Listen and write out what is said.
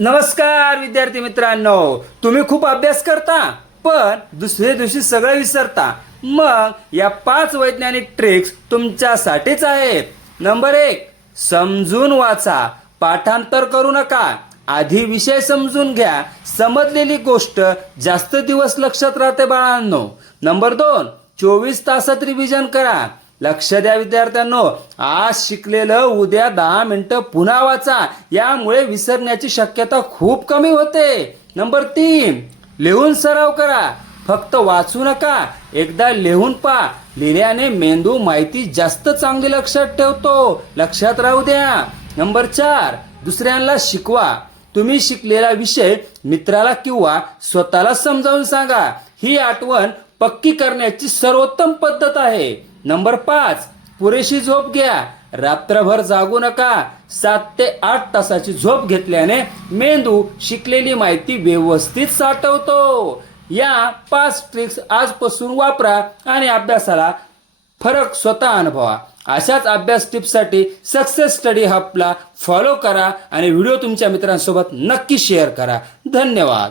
नमस्कार विद्यार्थी मित्रांनो, तुम्ही खूप अभ्यास करता पण दुसऱ्या दिवशी सगळं विसरता. मग या 5 वैज्ञानिक ट्रिक्स तुमच्यासाठीच आहेत. नंबर 1, समजून वाचा, पाठांतर करू नका. आधी विषय समजून घ्या. समजलेली गोष्ट जास्त दिवस लक्षात राहते बाळांनो. नंबर 2, 24 तासात रिव्हिजन करा. लक्ष द्या विद्यार्थ्यांनो, आज शिकलेलं उद्या 10 मिनिटं पुन्हा वाचा. यामुळे विसरण्याची शक्यता खूप कमी होते. नंबर 3, लिहून सराव करा. फक्त वाचू नका, एकदा लिहून पहा. लिहिल्याने मेंदू माहिती जास्त चांगली लक्षात ठेवतो. लक्षात राहू द्या. नंबर 4, दुसऱ्यांना शिकवा. तुम्ही शिकलेला विषय मित्राला किंवा स्वतःला समजावून सांगा. ही आठवण पक्की करण्याची सर्वोत्तम पद्धत आहे. नंबर 5, पुरेशी झोप घ्या. रात्रभर जागू नका. 7 ते 8 तासाची झोप घेतल्याने मेंदू शिकलेली माहिती व्यवस्थित साठवतो. या 5 ट्रिक्स आजपासून वापरा आणि अभ्यासाला फरक स्वतः अनुभवा. अशाच अभ्यास टिप्ससाठी सक्सेस स्टडी हबला फॉलो करा आणि व्हिडिओ तुमच्या मित्रांसोबत नक्की शेअर करा. धन्यवाद.